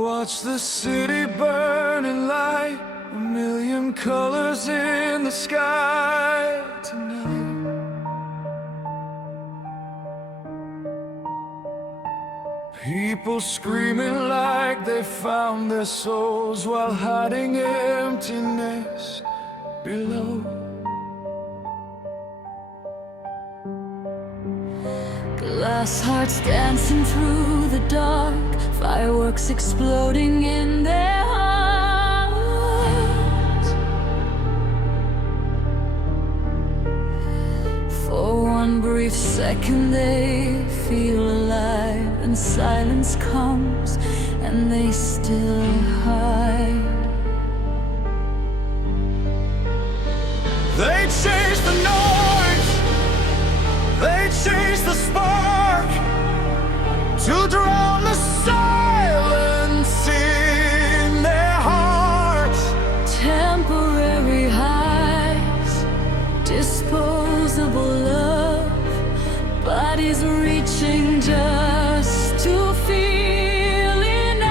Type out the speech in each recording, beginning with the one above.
watch the city burning light, a million colors in the sky tonight. People screaming like they found their souls while hiding emptiness below. Glass hearts dancing through the dark, fireworks exploding in their hearts. For one brief second they feel alive, and silence comes and they still hide. They chase the noise, they chase the spark, to drown the silence in their hearts. Temporary highs, disposable love, bodies reaching just to feel enough.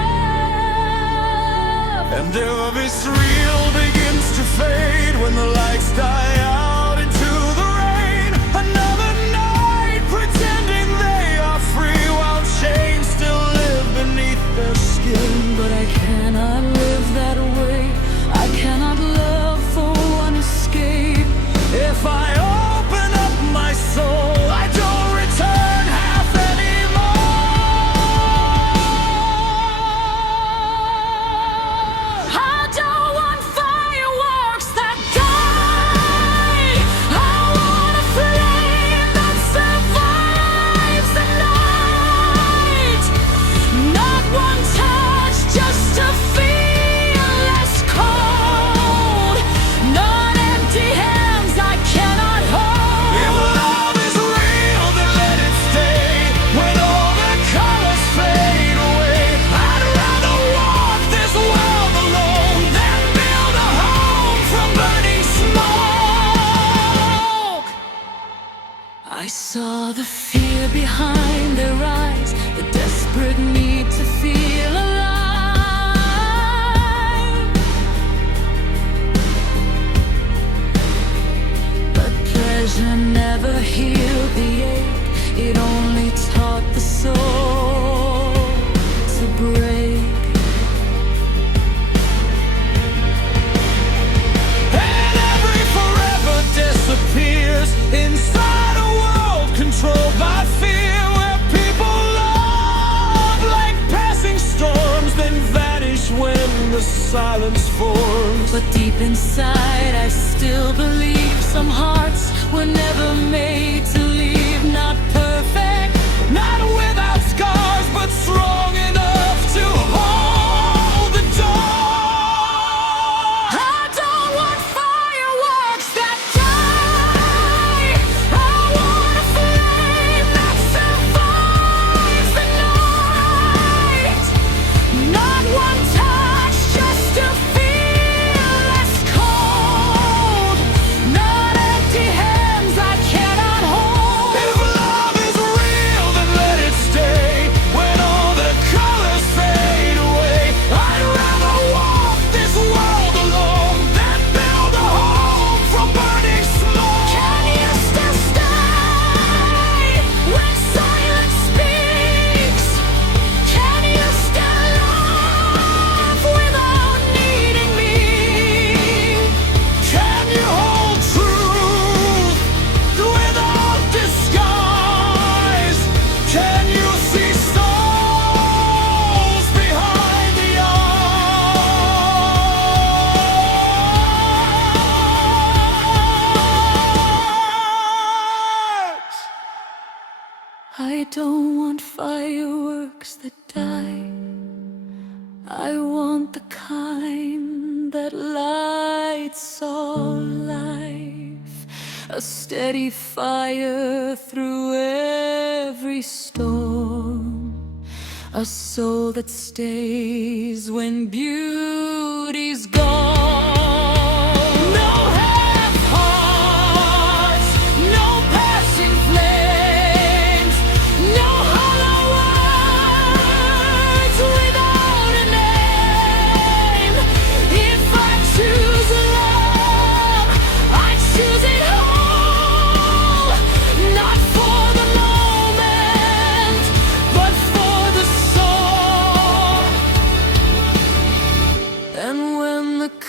And every thrill begins to fade when the lights die out into the rain. Another night pretending they are free while chains still live beneath their skin. But I cannot live that way, I cannot love for one escape. If I open up my soul, I don't return half anymore. I don't want fireworks that die, I want a flame that survives the night. Not one touch just to feel less cold, not empty hands I cannot hold. If love is real, then let it stay. When all the colors fade away, I'd rather walk this world alone than build a home from burning smoke. I saw the fear behind their eyes, the desperate need to feel alive. But pleasure never healed the ache, it only taught the soul to break. And every forever disappears inside a world controlled by fear, where people love like passing storms, then vanish when the silence forms. But deep inside I still believe some hearts were never made to leave. Not perfect, Not without scars, but strong enough to hold the door. I don't want fireworks that die, I want a flame that survives the night. Not one touch just to feel less cold, not empty hands I cannot hold. If love is real, then let it stay. When all the colors fade away, I'd rather walk this world alone than build a home from burning smoke. Can you still stay when silence speaks? Can you still love without needing me? Can you hold truth without disguise? Can you see souls behind the eyes? I don't want fireworks that die, I want the kind that lights all life, a steady fire through every storm, a soul that stays when beauty's gone. No half-hearts, no passing flames, no hollow words without an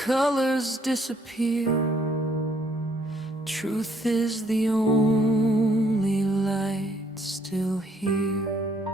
colors disappear. Truth is the only light still here.